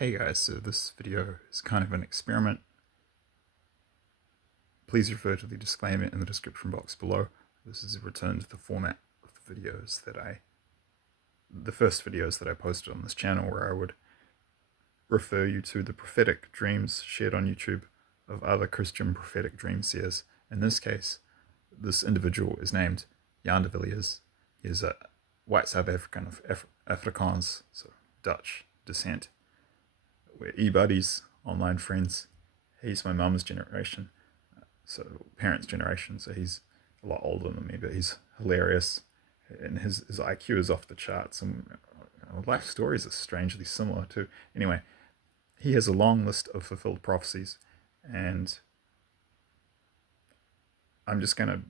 Hey guys, so this video is kind of an experiment. Please refer to the disclaimer in the description box below. This is a return to the format of the videos the first videos that I posted on this channel, where I would refer you to the prophetic dreams shared on YouTube of other Christian prophetic dream seers. In this case, this individual is named Jan de Villiers. He is a white South African of Afrikaans, so Dutch descent. We're e-buddies, online friends. He's my mum's generation, so parents' generation, so he's a lot older than me, but he's hilarious, and his IQ is off the charts, and life stories are strangely similar too. Anyway, he has a long list of fulfilled prophecies, and I'm just going to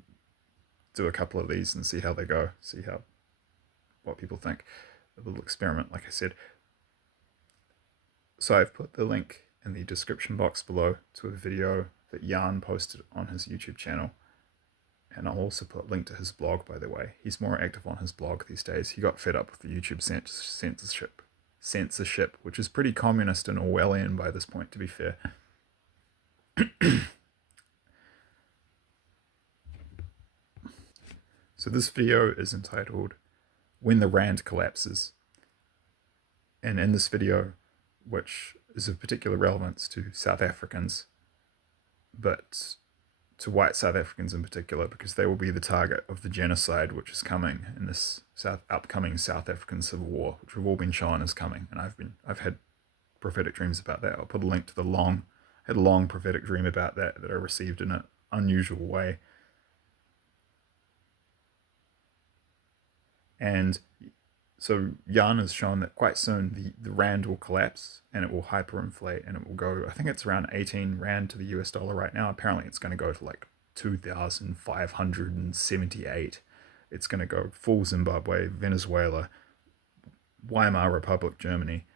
do a couple of these and see how they go, see what people think. A little experiment, like I said. So I've put the link in the description box below to a video that Jan posted on his YouTube channel. And I'll also put a link to his blog, by the way. He's more active on his blog these days. He got fed up with the YouTube censorship, which is pretty communist and Orwellian by this point, to be fair. So this video is entitled When the Rand Collapses. And in this video, which is of particular relevance to South Africans, but to white South Africans in particular, because they will be the target of the genocide which is coming in this upcoming South African Civil War, which we've all been shown is coming. And I've had prophetic dreams about that. I'll put a link to I had a long prophetic dream about that I received in an unusual way. And so Jan has shown that quite soon the rand will collapse and it will hyperinflate, and it will go, I think it's around 18 rand to the US dollar right now. Apparently it's going to go to like 2,578. It's going to go full Zimbabwe, Venezuela, Weimar Republic, Germany.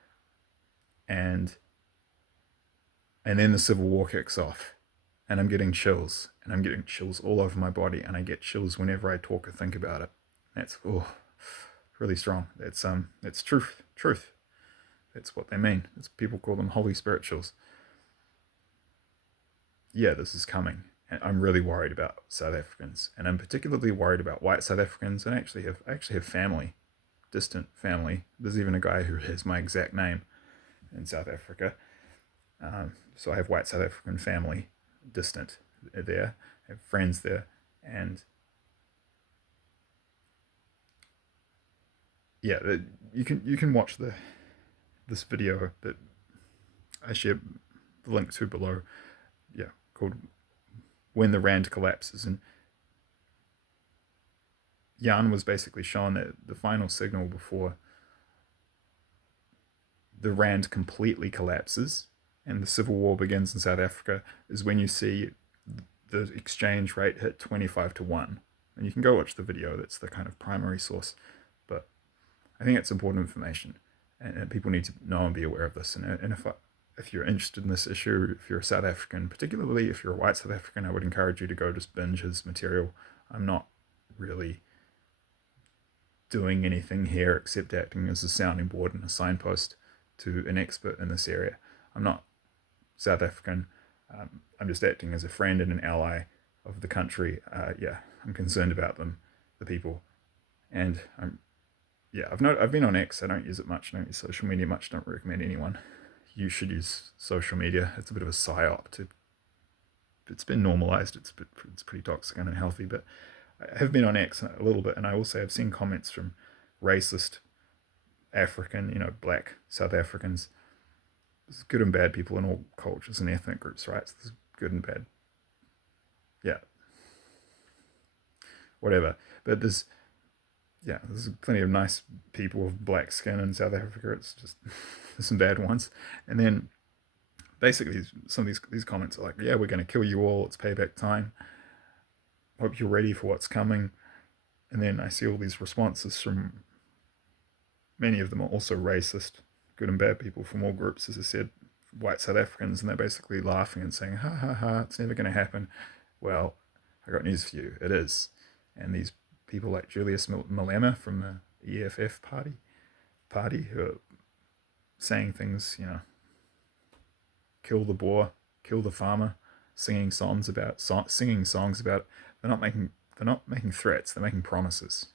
And then the Civil War kicks off, and I'm getting chills, and I'm getting chills all over my body, and I get chills whenever I talk or think about it. That's really strong. It's truth. That's what they mean. People call them Holy Spirit chills. Yeah, this is coming, and I'm really worried about South Africans, and I'm particularly worried about white South Africans, and I actually have family, distant family. There's even a guy who has my exact name in South Africa. So I have white South African family, distant there. I have friends there, and yeah, you can watch this video that I share the link to below. Yeah, called When the Rand Collapses. And Jan was basically shown that the final signal before the rand completely collapses and the civil war begins in South Africa is when you see the exchange rate hit 25-1. And you can go watch the video. That's the kind of primary source. But I think it's important information, and people need to know and be aware of this. And if you're interested in this issue, if you're a South African, particularly if you're a white South African, I would encourage you to go just binge his material. I'm not really doing anything here except acting as a sounding board and a signpost to an expert in this area. I'm not South African. I'm just acting as a friend and an ally of the country. I'm concerned about them, the people, and I've been on X. I don't use it much. I don't use social media much. Don't recommend anyone. You should use social media. It's a bit of a psyop. It's been normalized. It's pretty toxic and unhealthy. But I have been on X a little bit, and I also have seen comments from racist African, black South Africans. There's good and bad people in all cultures and ethnic groups, right? So there's good and bad. Yeah. Whatever. But there's plenty of nice people with black skin in South Africa. It's just there's some bad ones. And then basically some of these comments are like, yeah, we're going to kill you all. It's payback time. Hope you're ready for what's coming. And then I see all these responses from many of them are also racist, good and bad people from all groups, as I said, white South Africans, and they're basically laughing and saying, ha ha ha, it's never going to happen. Well, I got news for you. It is. And these people like Julius Malema from the EFF party who are saying things, kill the Boer, kill the farmer, singing songs about it. They're not making threats. They're making promises.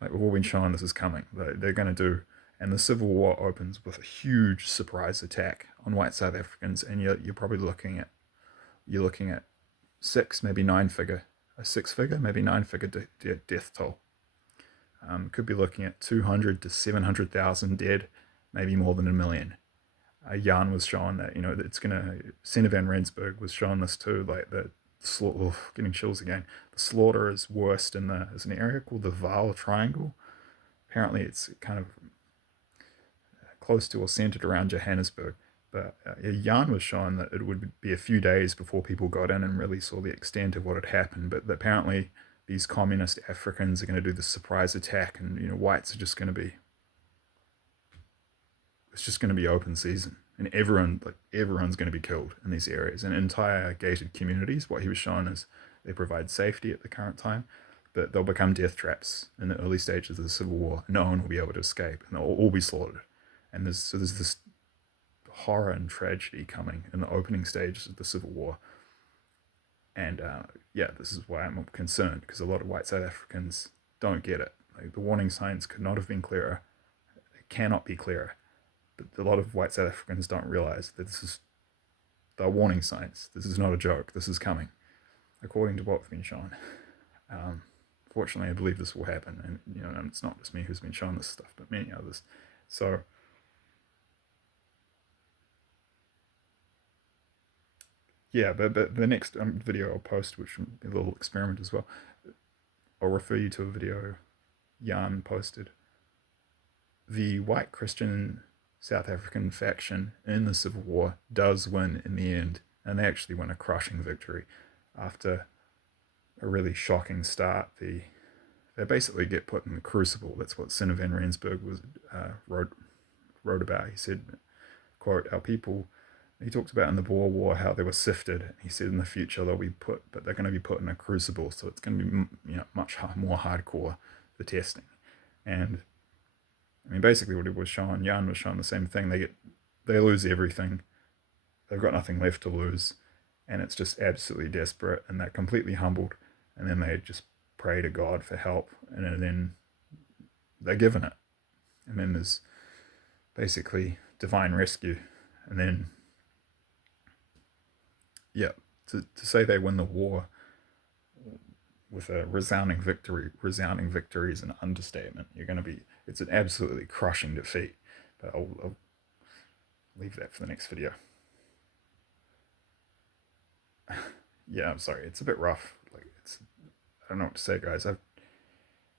Like, we've all been shown this is coming. They're going to do. And the Civil War opens with a huge surprise attack on white South Africans, and you're probably looking at six, maybe nine figure death toll. Could be looking at 200 to 700,000 dead, maybe more than 1 million. Jan was showing that, Senator Van Rensburg was showing this too, like the slaughter, getting chills again. The slaughter is worst there's an area called the Vaal Triangle. Apparently it's kind of close to or centered around Johannesburg. But Jan was showing that it would be a few days before people got in and really saw the extent of what had happened. But apparently these communist Africans are going to do the surprise attack, and whites are just going to be, it's just going to be open season, and everyone's going to be killed in these areas. And entire gated communities, what he was showing is they provide safety at the current time, but they'll become death traps in the early stages of the Civil War. No one will be able to escape, and they'll all be slaughtered. And there's this horror and tragedy coming in the opening stages of the Civil War. And this is why I'm concerned, because a lot of white South Africans don't get it. Like, the warning signs could not have been clearer. They cannot be clearer. But a lot of white South Africans don't realize that they're warning signs. This is not a joke. This is coming, according to what's been shown. Fortunately, I believe this will happen. And it's not just me who's been shown this stuff, but many others. So, yeah, but the next video I'll post, which will be a little experiment as well, I'll refer you to a video Jan posted. The white Christian South African faction in the Civil War does win in the end, and they actually win a crushing victory. After a really shocking start, they basically get put in the crucible. That's what Senator Van Rensburg wrote about. He said, quote, "Our people," he talked about in the Boer War how they were sifted. He said in the future they're going to be put in a crucible, so it's going to be much more hardcore, the testing. And I mean, basically what it was showing, Jan was showing the same thing. They lose everything. They've got nothing left to lose, and it's just absolutely desperate, and they're completely humbled, and then they just pray to God for help, and then they're given it. And then there's basically divine rescue. And then, to say they win the war with a resounding victory is an understatement. It's an absolutely crushing defeat. But I'll leave that for the next video. Yeah, I'm sorry, it's a bit rough. I don't know what to say, guys. I've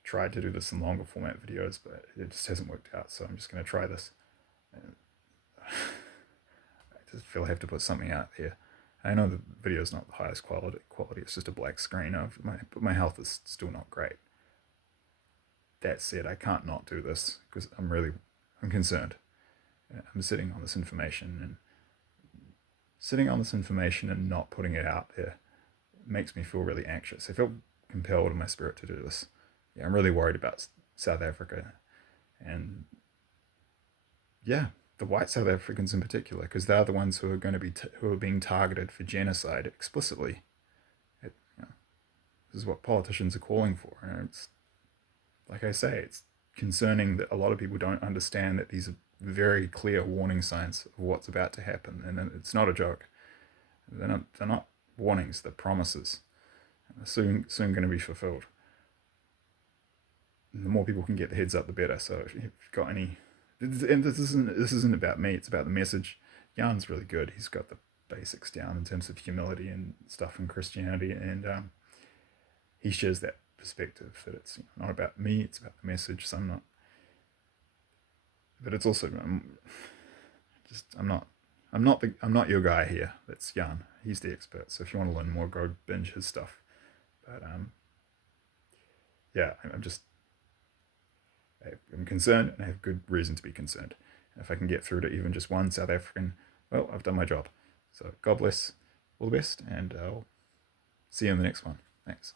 tried to do this in longer format videos, but it just hasn't worked out, so I'm just going to try this. I just feel I have to put something out here. I know the video is not the highest quality, it's just a black screen. But my health is still not great. That said, I can't not do this, because I'm concerned. I'm sitting on this information and not putting it out there makes me feel really anxious. I feel compelled in my spirit to do this. Yeah, I'm really worried about South Africa, and the white South Africans in particular, because they're the ones who are going to be who are being targeted for genocide explicitly. This is what politicians are calling for, and it's, like I say, it's concerning that a lot of people don't understand that these are very clear warning signs of what's about to happen, and it's not a joke. They're not warnings; they're promises. They're soon going to be fulfilled. And the more people can get the heads up, the better. So if you've got any, and this isn't about me; it's about the message. Jan's really good. He's got the basics down in terms of humility and stuff in Christianity, and he shares that perspective that it's not about me; it's about the message. So I'm not. But it's also I'm not your guy here. That's Jan. He's the expert. So if you want to learn more, go binge his stuff. But I'm concerned, and I have good reason to be concerned. And if I can get through to even just one South African, well, I've done my job. So God bless, all the best, and I'll see you in the next one. Thanks.